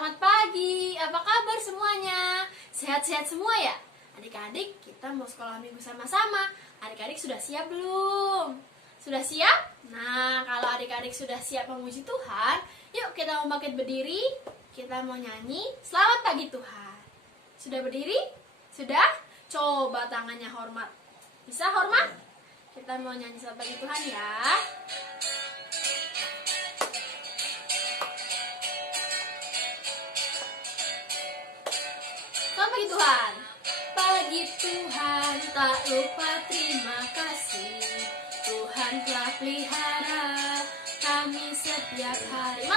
Selamat pagi, apa kabar semuanya? Sehat-sehat semua ya? Adik-adik, kita mau sekolah minggu sama-sama. Adik-adik sudah siap belum? Sudah siap? Nah, kalau adik-adik sudah siap memuji Tuhan, yuk kita mau bangkit berdiri. Kita mau nyanyi, Selamat Pagi Tuhan. Sudah berdiri? Sudah? Coba tangannya hormat. Bisa hormat? Kita mau nyanyi Selamat Pagi Tuhan ya. Selamat pagi Tuhan. Pagi Tuhan, tak lupa terima kasih. Tuhan telah pelihara kami setiap hari.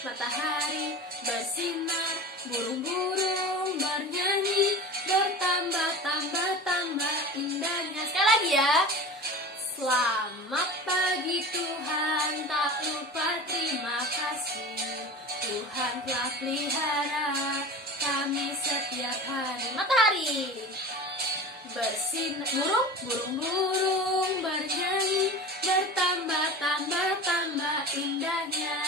Matahari bersinar, burung-burung bernyanyi, bertambah indahnya. Sekali lagi ya. Selamat pagi Tuhan, tak lupa terima kasih. Tuhan telah pelihara kami setiap hari. Matahari bersinar, burung-burung bernyanyi, bertambah indahnya.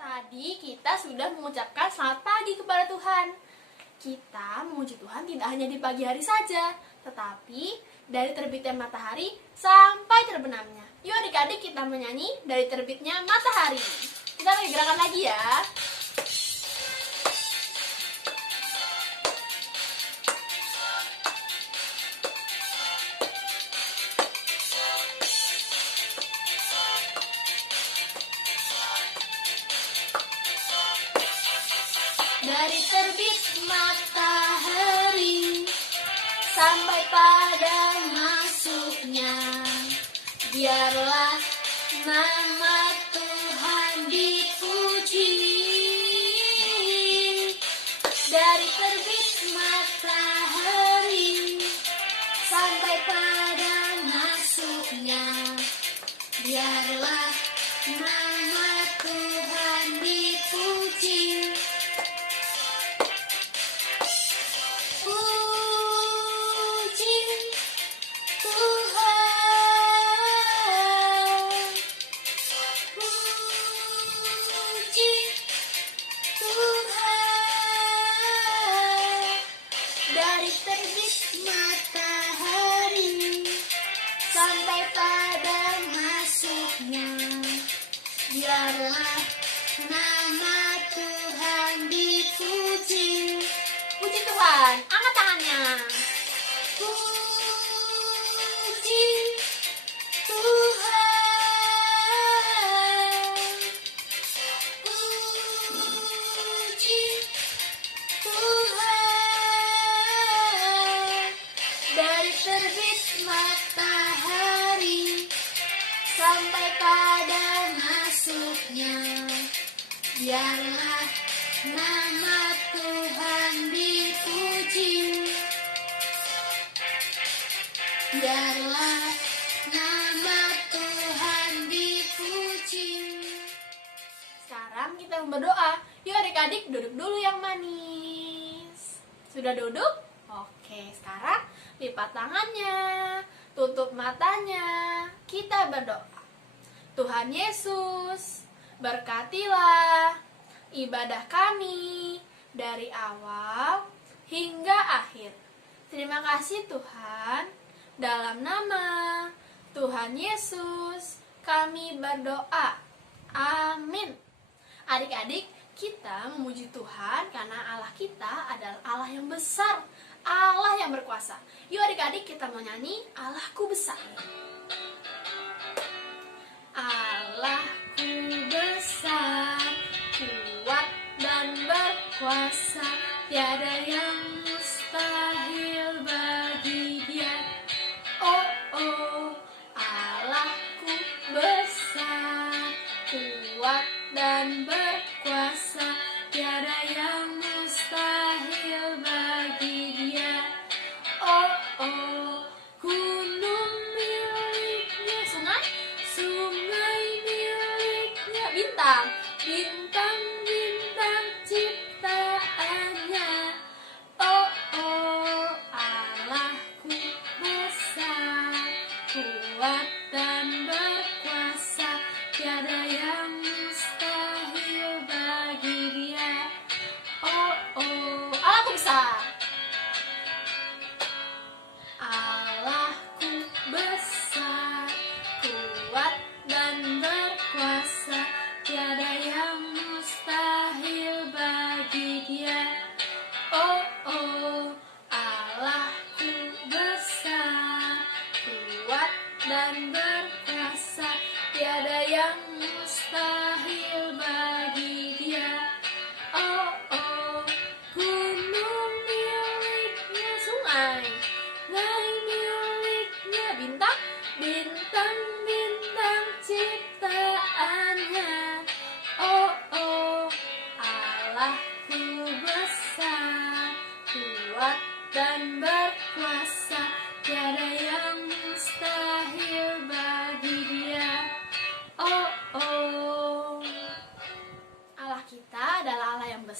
Tadi kita sudah mengucapkan selamat pagi kepada Tuhan. Kita memuji Tuhan tidak hanya di pagi hari saja, tetapi dari terbitnya matahari sampai terbenamnya. Yuk adik-adik kita menyanyi dari terbitnya matahari. Kita lagi gerakan lagi ya. Dari terbit matahari sampai pada masuknya, biarlah nama Tuhan dipuji. Dari terbit matahari sampai pada masuknya, biarlah nama Tuhan dipuji. Dari terbit matahari sampai pada masuknya, biarlah nama Tuhan dipuji. Puji Tuhan, angkat tangannya. Puji Tuhan, puji Tuhan. Dari terbit matahari sampai pada masuknya, biarlah nama Tuhan dipuji. Biarlah nama Tuhan dipuji. Sekarang kita berdoa. Yuk adik-adik duduk dulu yang manis. Sudah duduk? Oke, sekarang lipat tangannya, tutup matanya, kita berdoa. Tuhan Yesus, berkatilah ibadah kami dari awal hingga akhir. Terima kasih Tuhan, dalam nama Tuhan Yesus kami berdoa. Amin. Adik-adik, kita memuji Tuhan karena Allah kita adalah Allah yang besar, Allah yang berkuasa. Yuk adik-adik kita mau nyanyi Allahku besar. Allahku besar, kuat dan berkuasa, tiada yang mustahil bagi Dia. Oh, oh, Allahku besar, kuat dan berkuasa, tiada yang mustahil bagi Dia. Oh, oh, gunung miliknya, sungai miliknya, bintang ciptaannya. Oh, oh, Allahku besar, kuat dan berkuasa, tiada yang mustahil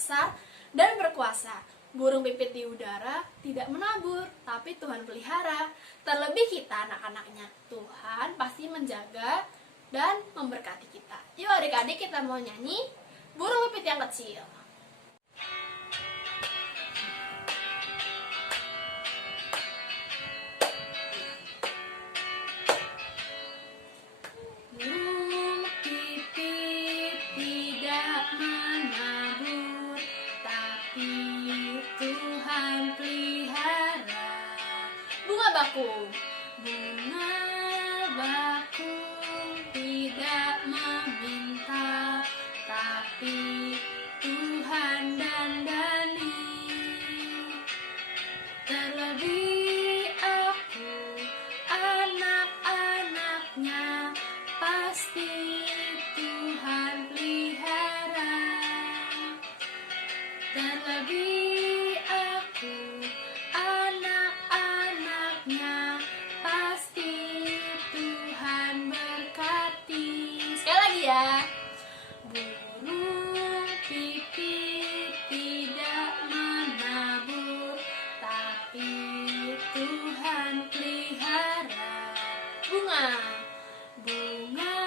besar dan berkuasa. Burung pipit di udara tidak menabur, tapi Tuhan pelihara. Terlebih kita anak-anaknya, Tuhan pasti menjaga dan memberkati kita. Yuk adik-adik, kita mau nyanyi burung pipit yang kecil. Burung pipit tidak menabur, tapi Tuhan pelihara. Bunga bakung, bunga bakung tidak meminta, tapi Tuhan dandani. Terlebih aku, anak-anaknya, pasti Tuhan pelihara. Terlebih aku, anak-anaknya, pasti Tuhan berkati. Sekali lagi ya. Burung pipit tidak menabur, tapi Tuhan pelihara. Bunga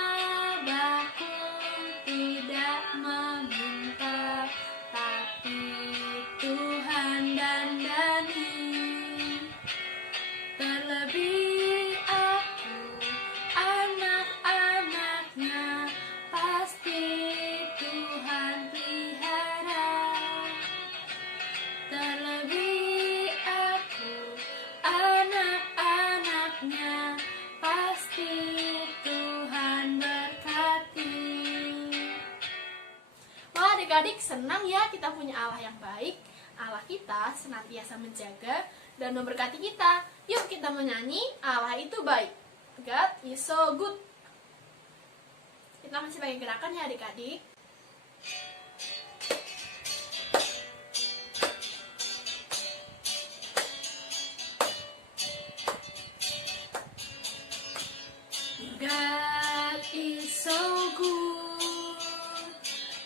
bakung tidak meminta, tapi Tuhan dandani. Terlebih aku, anak-anaknya, pasti Tuhan pelihara. Terlebih aku, anak-anaknya, pasti Tuhan berkati. Wah adik-adik, senang ya kita punya Allah yang baik. Allah kita senantiasa menjaga dan memberkati kita. Yuk kita menyanyi Allah itu baik. God is so good. Kita masih pakai gerakan ya adik-adik. God is so good.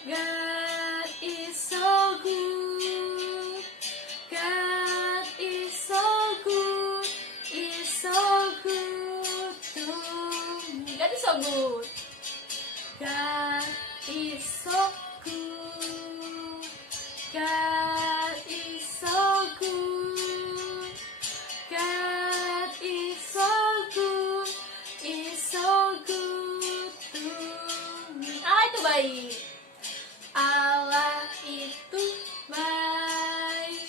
God is so good. God is so good. Is so good to me. God is so good. God is so good. God is so good. God is so good. Is so good to me. Allah itu baik. Allah itu baik.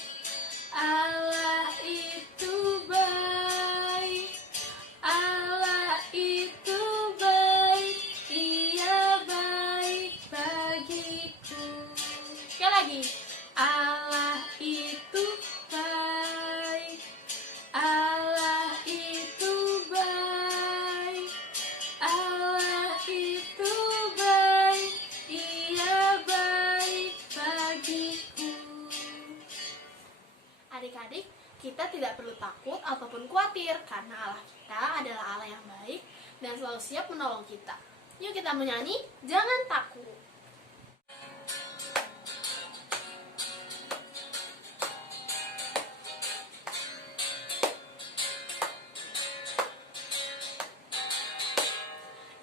Allah itu baik. Allah itu baik. Ia baik bagiku. Sekali lagi. Allah itu baik. Allah itu baik. Allah itu baik. Ia baik bagiku. Adik-adik, kita tidak perlu takut ataupun khawatir karena Allah kita adalah Allah yang baik dan selalu siap menolong kita. Yuk kita menyanyi, jangan takut.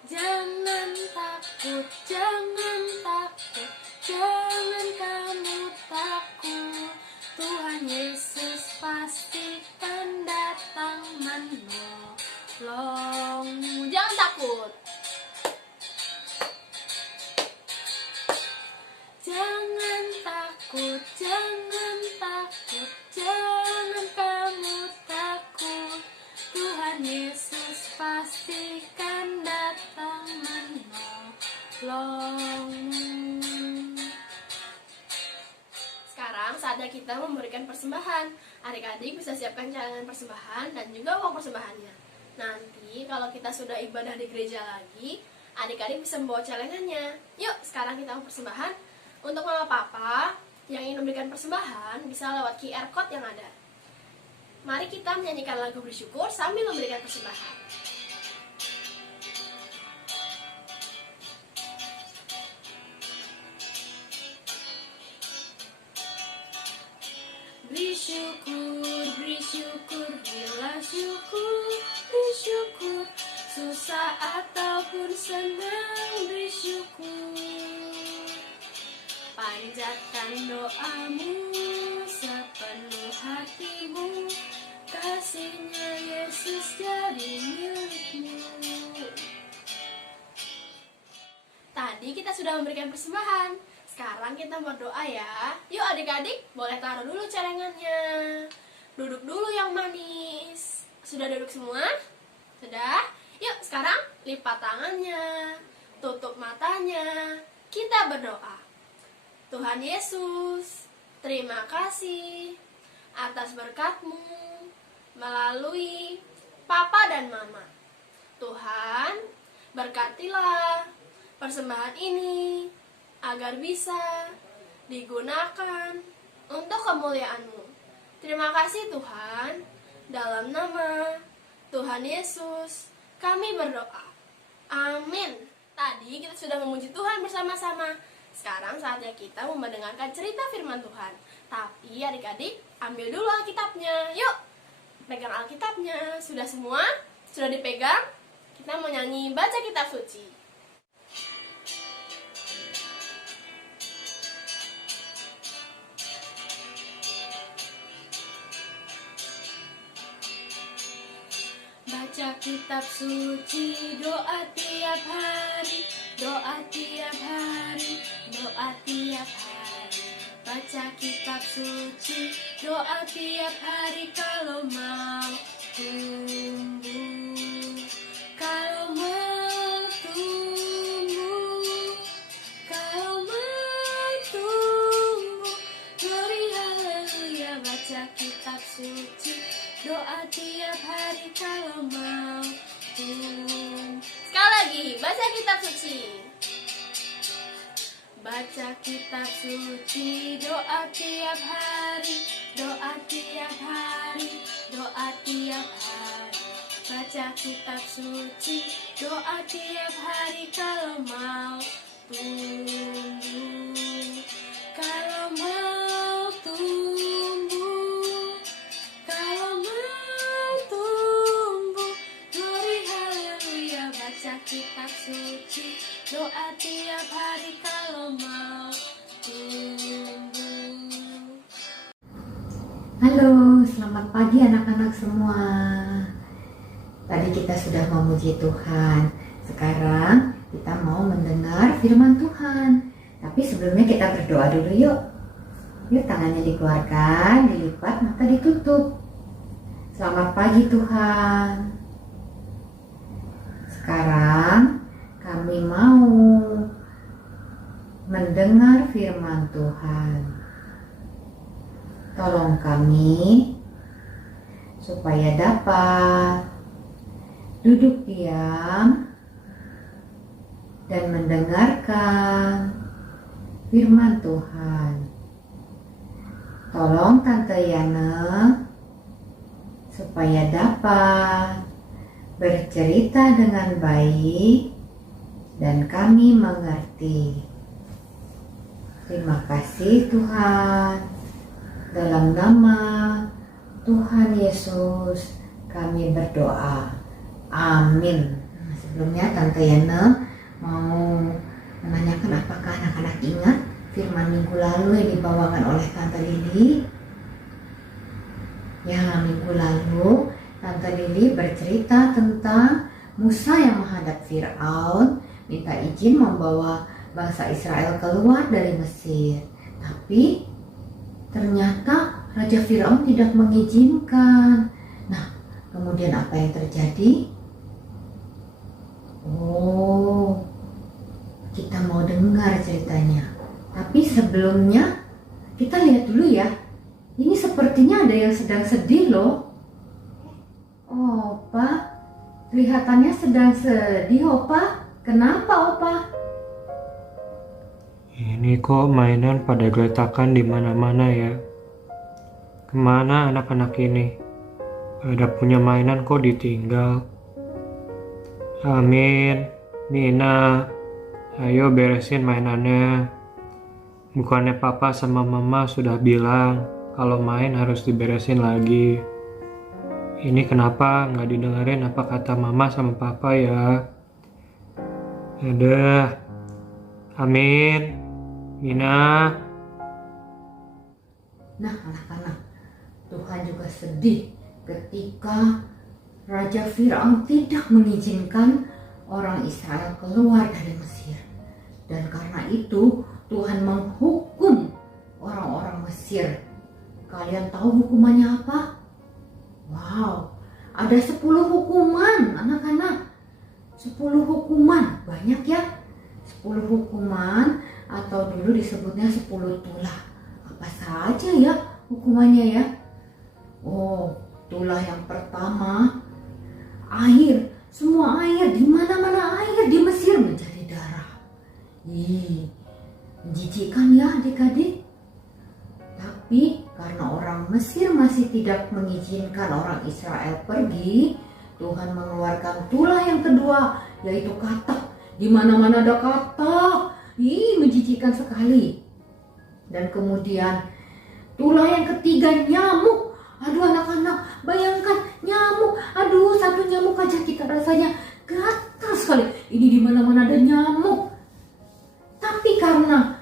Jangan takut, jangan takut, jangan kamu takut. Tuhan Yesus pasti akan datang menolongmu. Jangan takut. Jangan takut, jangan takut, jangan kamu takut. Tuhan Yesus pasti akan datang menolongmu. Sekarang saatnya kita memberikan persembahan. Adik-adik bisa siapkan cadangan persembahan dan juga uang persembahannya. Nanti kalau kita sudah ibadah di gereja lagi, adik-adik bisa membawa celengannya. Yuk, sekarang kita mau persembahan. Untuk mama papa yang ingin memberikan persembahan bisa lewat QR code yang ada. Mari kita menyanyikan lagu bersyukur sambil memberikan persembahan. syukur, bila syukur, beri syukur, susah ataupun senang beri syukur. Panjatkan doamu sepenuh hatimu, kasihnya Yesus jadi milikmu. Tadi kita sudah memberikan persembahan, sekarang kita berdoa ya. Yuk adik-adik, boleh taruh dulu celengannya. Duduk dulu yang manis. Sudah duduk semua? Sudah? Yuk sekarang lipat tangannya, tutup matanya, kita berdoa. Tuhan Yesus, terima kasih atas berkat-Mu melalui Papa dan Mama. Tuhan, berkatilah persembahan ini agar bisa digunakan untuk kemuliaan-Mu. Terima kasih Tuhan, dalam nama Tuhan Yesus kami berdoa. Amin. Tadi kita sudah memuji Tuhan bersama-sama. Sekarang saatnya kita mendengarkan cerita firman Tuhan. Tapi adik-adik, ambil dulu Alkitabnya. Yuk, pegang Alkitabnya. Sudah semua? Sudah dipegang? Kita mau nyanyi baca kitab suci. Baca kitab suci, doa tiap hari, doa tiap hari, doa tiap hari. Baca kitab suci, doa tiap hari kalau mau tumbuh. Kalau mau tumbuh, kalau mau tumbuh, glory haleluya. Baca kitab suci, doa tiap hari kalau mau tumbuh. Sekali lagi, baca kitab suci. Baca kitab suci, doa tiap hari, doa tiap hari, doa tiap hari. Baca kitab suci, doa tiap hari kalau mau tumbuh. Kalau mau tumbuh, kalau mau tumbuh, glory haleluya. Baca kitab suci, doa tiap hari kalau mau tumbuh. Halo, selamat pagi anak-anak semua. Tadi kita sudah memuji Tuhan. Sekarang kita mau mendengar firman Tuhan. Tapi sebelumnya kita berdoa dulu yuk. Yuk tangannya dikeluarkan, dilipat, mata ditutup. Selamat pagi Tuhan. Sekarang kami mau mendengar firman Tuhan. Tolong kami supaya dapat duduk diam dan mendengarkan firman Tuhan. Tolong Tante Yana supaya dapat bercerita dengan baik dan kami mengerti. Terima kasih Tuhan. Dalam nama Tuhan Yesus kami berdoa. Amin. Sebelumnya Tante Yana mau menanyakan apakah anak-anak ingat firman minggu lalu yang dibawakan oleh Tante Lili. Ya, minggu lalu Tante Lili bercerita tentang Musa yang menghadap Firaun, minta izin membawa bangsa Israel keluar dari Mesir. Tapi ternyata Raja Firaun tidak mengizinkan. Nah, kemudian apa yang terjadi? Oh, kita mau dengar ceritanya. Tapi sebelumnya kita lihat dulu ya. Ini sepertinya ada yang sedang sedih loh. Oh, Opa, kelihatannya sedang sedih, Opa. Kenapa, Opa? Ini kok mainan pada geletakan di mana-mana ya. Kemana anak-anak ini? Ada punya mainan kok ditinggal. Amin, Nina, ayo beresin mainannya. Bukannya papa sama mama sudah bilang kalau main harus diberesin lagi. Ini kenapa nggak didengerin apa kata mama sama papa ya? Udah, Amin, Mina. Nah, anak-anak, Tuhan juga sedih ketika Raja Firaun tidak mengizinkan orang Israel keluar dari Mesir. Dan karena itu Tuhan menghukum orang-orang Mesir. Kalian tahu hukumannya apa? Wow, ada 10 hukuman anak-anak. 10 hukuman, banyak ya. 10 hukuman atau dulu disebutnya 10 tulah. Apa saja ya hukumannya ya? Oh, tulah yang pertama, air. Semua air, di mana-mana air di Mesir menjadi darah. Ih, menjijikkan ya adik-adik. Tapi karena orang Mesir masih tidak mengizinkan orang Israel pergi, Tuhan mengeluarkan tulah yang kedua, yaitu katak. Di mana-mana ada katak. Ih, menjijikkan sekali. Dan kemudian tulah yang ketiga, nyamuk. Aduh anak-anak, bayangkan nyamuk. Aduh, satu nyamuk aja kita rasanya gatal sekali. Ini di mana-mana ada nyamuk. Tapi karena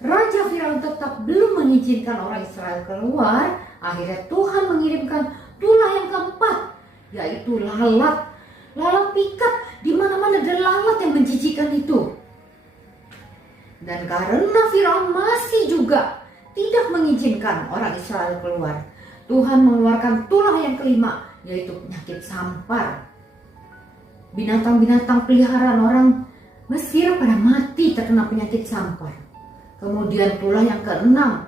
Raja Firaun tetap belum mengizinkan orang Israel keluar, akhirnya Tuhan mengirimkan tulah yang keempat, yaitu lalat. Lalat pikat, di mana-mana ada lalat yang menjijikkan itu. Dan karena Firaun masih juga tidak mengizinkan orang Israel keluar, Tuhan mengeluarkan tulah yang kelima, yaitu penyakit sampar. Binatang-binatang peliharaan orang Mesir pada mati terkena penyakit sampar. Kemudian tulah yang keenam,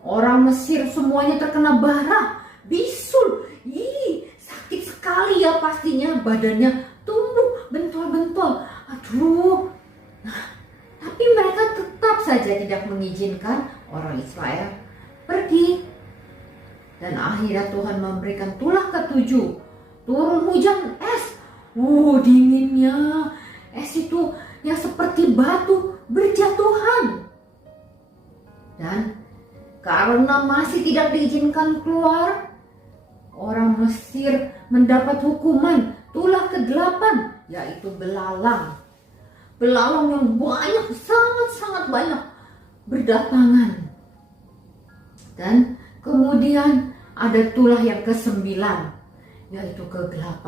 orang Mesir semuanya terkena bara, bisul. Ih, sakit sekali ya pastinya, badannya tumbuh bentol-bentol. Aduh. Nah, tapi mereka tetap saja tidak mengizinkan orang Israel pergi. Dan akhirnya Tuhan memberikan tulah ketujuh, turun hujan es. Dinginnya. Es itu yang seperti batu berjatuhan. Dan karena masih tidak diizinkan keluar, orang Mesir mendapat hukuman tulah ke-8, yaitu belalang. Belalang yang banyak, sangat-sangat banyak berdatangan. Dan kemudian ada tulah yang ke-9, yaitu ke-8.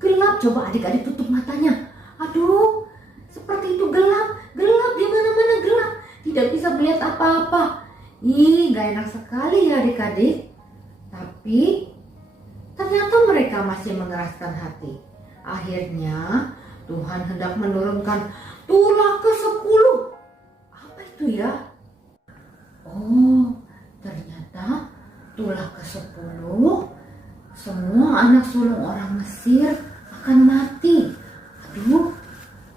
Gelap, coba adik-adik tutup matanya. Aduh, seperti itu gelap di mana-mana gelap. Tidak bisa melihat apa-apa. Ih, gak enak sekali ya adik-adik. Tapi ternyata mereka masih mengeraskan hati. Akhirnya Tuhan hendak menurunkan tulah ke-10. Apa itu ya? Oh, ternyata tulah ke-10, semua anak sulung orang Mesir akan mati. Aduh,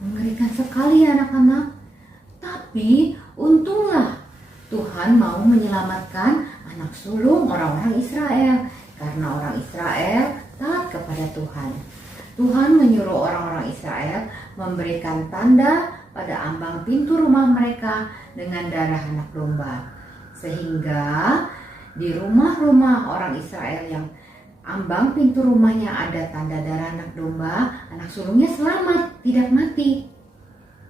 mengerikan sekali ya anak-anak. Tapi untunglah Tuhan mau menyelamatkan anak sulung orang-orang Israel. Karena orang Israel taat kepada Tuhan. Tuhan menyuruh orang-orang Israel memberikan tanda pada ambang pintu rumah mereka dengan darah anak domba. Sehingga di rumah-rumah orang Israel yang ambang pintu rumahnya ada tanda darah anak domba, anak sulungnya selamat, tidak mati.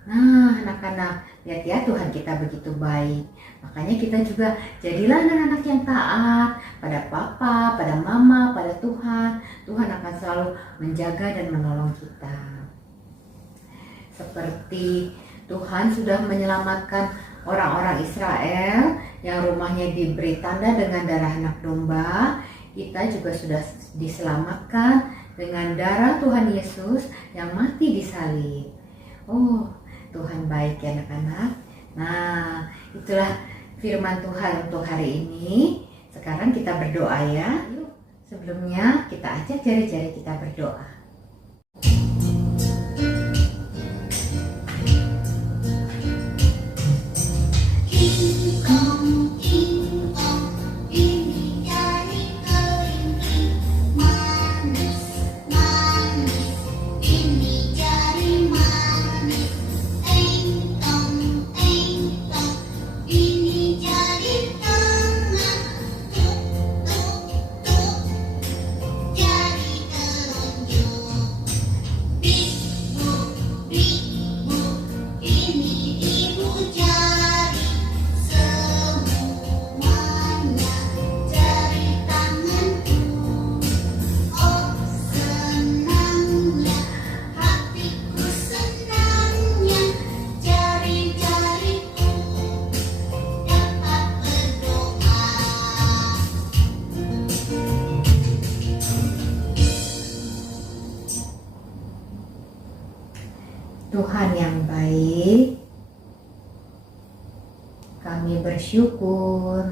Nah, anak-anak, lihat ya Tuhan kita begitu baik. Makanya kita juga jadilah anak-anak yang taat pada papa, pada mama, pada Tuhan. Tuhan akan selalu menjaga dan menolong kita. Seperti Tuhan sudah menyelamatkan orang-orang Israel yang rumahnya diberi tanda dengan darah anak domba, kita juga sudah diselamatkan dengan darah Tuhan Yesus yang mati di salib. Oh, Tuhan baik ya anak-anak. Nah, itulah firman Tuhan untuk hari ini. Sekarang kita berdoa ya. Yuk, sebelumnya kita ajak jari-jari kita berdoa. Kami bersyukur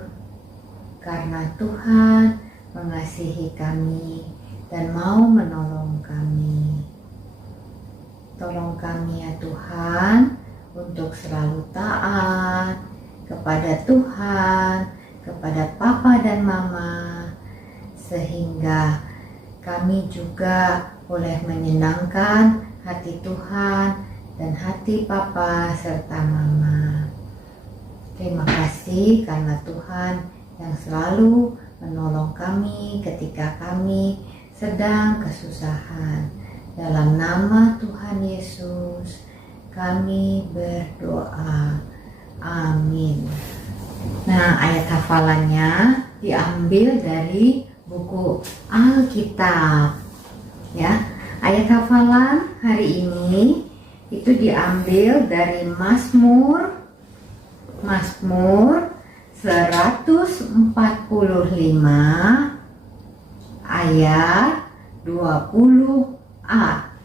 karena Tuhan mengasihi kami dan mau menolong kami. Tolong kami ya Tuhan untuk selalu taat kepada Tuhan, kepada Papa dan Mama, sehingga kami juga boleh menyenangkan hati Tuhan dan hati Papa serta Mama. Terima kasih karena Tuhan yang selalu menolong kami ketika kami sedang kesusahan. Dalam nama Tuhan Yesus kami berdoa. Amin. Nah, ayat hafalannya diambil dari buku Alkitab. Ya, ayat hafalan hari ini itu diambil dari Mazmur 145 ayat 20a.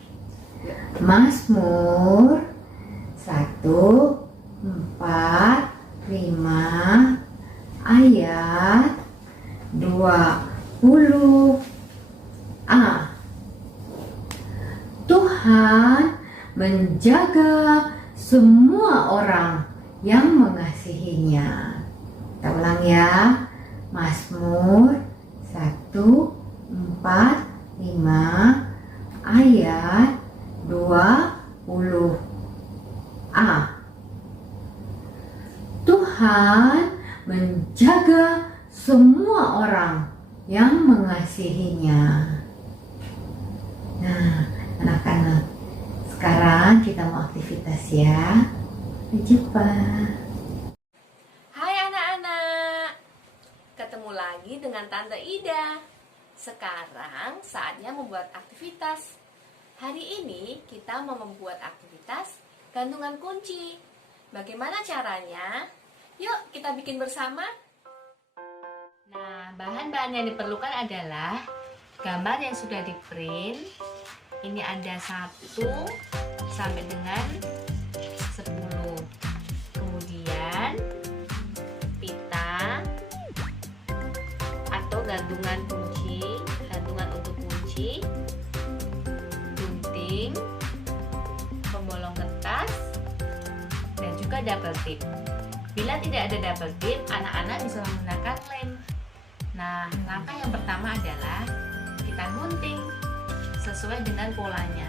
Mazmur 145 ayat 20a. Tuhan menjaga semua orang yang mengasihinya. Kita ulang ya. Mazmur 145 ayat 20a. Tuhan menjaga semua orang yang mengasihinya. Nah, anak-anak, sekarang kita mau aktivitas ya. Sampai jumpa. Hai anak-anak, ketemu lagi dengan Tante Ida. Sekarang saatnya membuat aktivitas. Hari ini kita mau membuat aktivitas gantungan kunci. Bagaimana caranya? Yuk kita bikin bersama. Nah, bahan-bahan yang diperlukan adalah gambar yang sudah di print. Ini ada 1 sampai dengan 10. Kemudian pita atau gantungan kunci, gantungan untuk kunci, gunting, pembolong kertas, dan juga double tip. Bila tidak ada double tip, anak-anak bisa menggunakan lem. Nah, langkah yang pertama adalah kita gunting sesuai dengan polanya.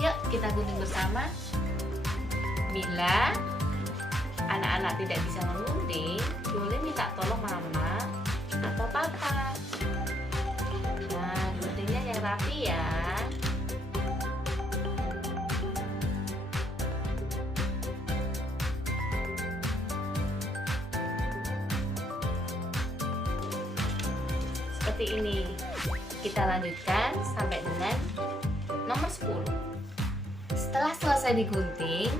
Yuk kita gunting bersama. Bila anak-anak tidak bisa menggunting, boleh minta tolong mama atau papa. Nah, guntingnya yang rapi ya. Seperti ini. Kita lanjutkan sampai dengan nomor 10. Setelah selesai digunting,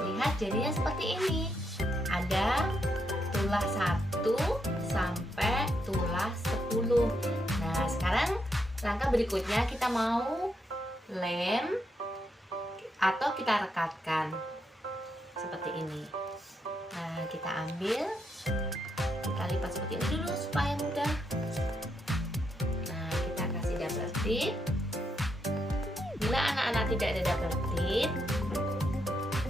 lihat jadinya seperti ini. Ada tulah 1 sampai tulah 10. Nah, sekarang langkah berikutnya kita mau lem atau kita rekatkan seperti ini. Nah, kita ambil, kita lipat seperti ini dulu supaya mudah. Nah, kita kasih double tip. Bila anak-anak tidak ada double tip,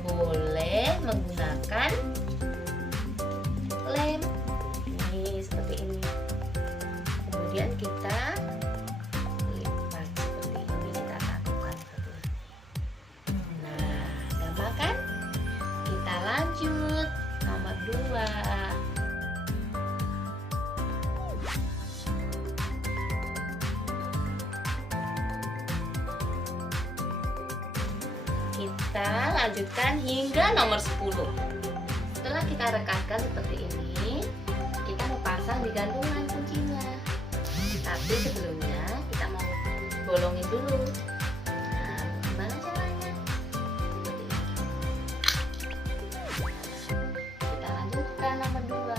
boleh menggunakan lem. Ini seperti ini. Kemudian kita lipat seperti ini, kita lakukan seperti ini. Nah, gampang kan? Kita lanjut nomor 2. Kita lanjutkan hingga nomor 10. Setelah kita rekatkan seperti ini, kita mau pasang di gantungan kuncinya. Tapi sebelumnya kita mau bolongin dulu. Nah, gimana caranya? Seperti ini. Kita lanjutkan nomor 2.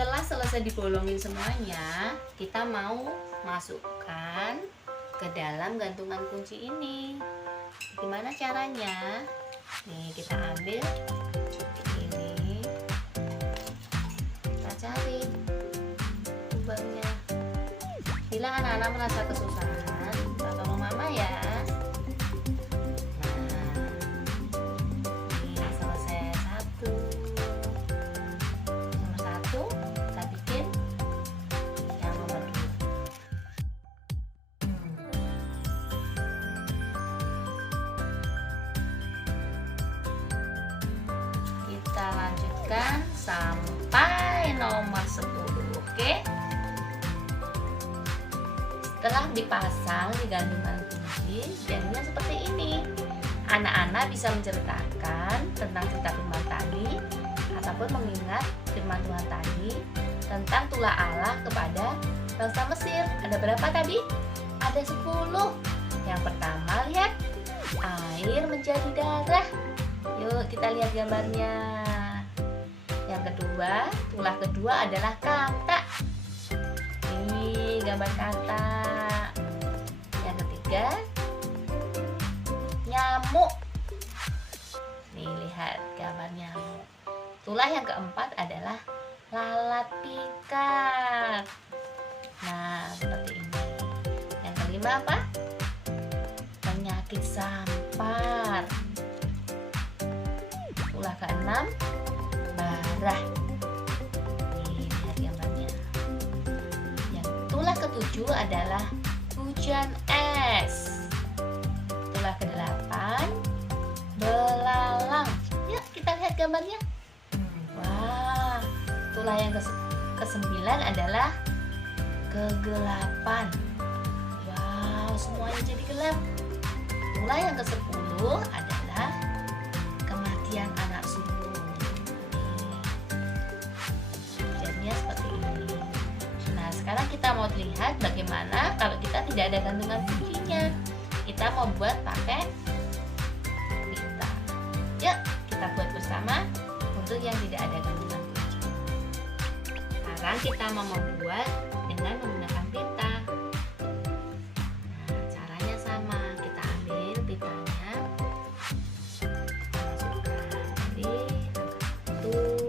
Setelah selesai dibolongin semuanya, kita mau masukkan ke dalam gantungan kunci ini. Gimana caranya? Nih, kita ambil ini, kita cari lubangnya. Bila anak-anak merasa kesusahan, minta tolong mama ya. Nah, ini selesai satu. Nomor satu, kita bikin yang nomor dua. Kita lanjutkan sampai nomor 10, oke? Setelah dipasang di gantungan kunci, jadinya seperti ini. Anak-anak bisa menceritakan tentang cerita firman tadi ataupun mengingat firman Tuhan tadi tentang tulah Allah kepada bangsa Mesir. Ada berapa tadi? Ada 10. Yang pertama, lihat, air menjadi darah. Yuk kita lihat gambarnya. Yang kedua, tulah kedua adalah kata. Ini gambar kata. Yang ketiga, nyamuk. Nih lihat gambar nyamuk. Tulah yang keempat adalah lalat pikat. Nah, seperti ini. Yang kelima apa? Penyakit sampar. Tulah keenam, barah. Nih, lihat gambarnya. Yang tulah ketujuh adalah hujan es. Tulah kedelapan, belalang. Yuk kita lihat gambarnya. Wah, tulah yang kesembilan adalah kegelapan. Wow, semuanya jadi gelap. Tulah yang ke-10 adalah kematian anak sulung. Jadinya seperti ini. Nah, sekarang kita mau lihat bagaimana kalau kita tidak ada gantungan kuncinya. Kita mau buat pakai pita. Yuk, kita buat bersama untuk yang tidak ada gantungan kunci. Sekarang kita mau membuat dengan menggunakan pita. Nah, caranya sama. Kita ambil pitanya, masukkan di angka 1.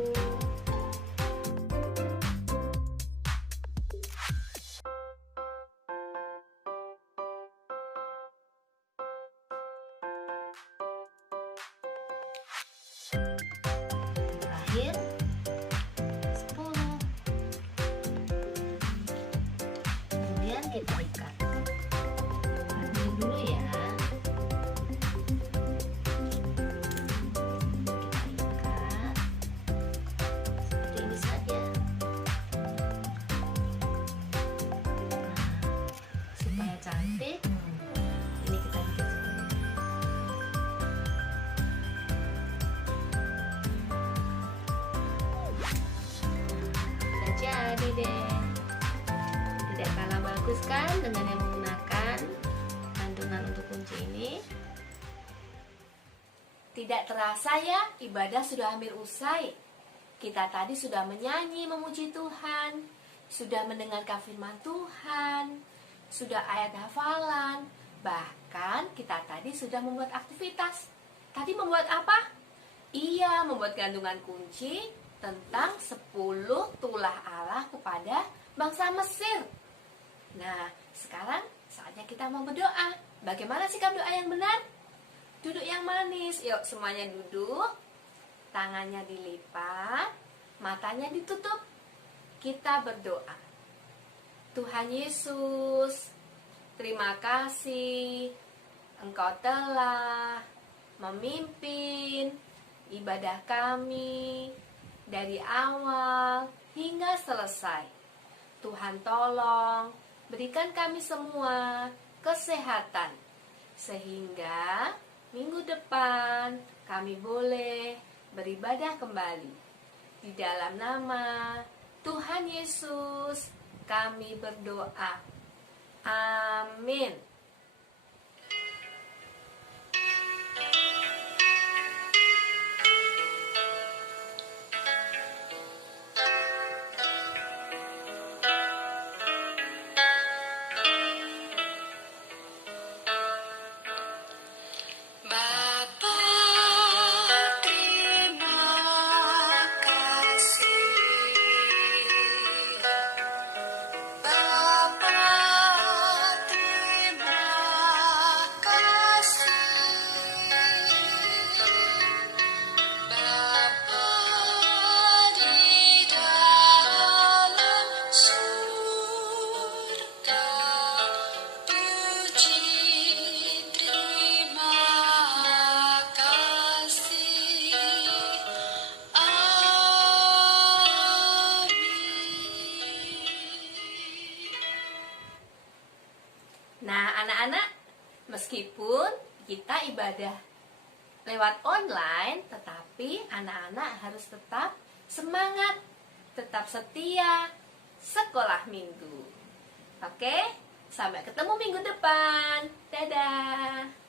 Terakhir 10. Kemudian kita ikat. Ambil dulu ya. Kita ikat seperti ini saja. Nah, supaya cantik, ini kita bikin seperti ini. Udah jadi deh. Tidak kalah bagus kan dengan yang menggunakan gantungan untuk kunci ini? Tidak terasa ya, ibadah sudah hampir usai. Kita tadi sudah menyanyi memuji Tuhan, sudah mendengarkan firman Tuhan, sudah ayat hafalan, bahkan kita tadi sudah membuat aktivitas. Tadi membuat apa? Iya, membuat gantungan kunci tentang 10 tulah Allah kepada bangsa Mesir. Nah, sekarang saatnya kita mau berdoa. Bagaimana sikap doa yang benar? Duduk yang manis. Yuk, semuanya duduk. Tangannya dilipat, matanya ditutup. Kita berdoa. Tuhan Yesus, terima kasih Engkau telah memimpin ibadah kami dari awal hingga selesai. Tuhan tolong berikan kami semua kesehatan sehingga minggu depan kami boleh beribadah kembali. Di dalam nama Tuhan Yesus kami berdoa. Amin. Nah, anak-anak, meskipun kita ibadah lewat online, tetapi anak-anak harus tetap semangat, tetap setia sekolah minggu. Oke, sampai ketemu minggu depan. Dadah.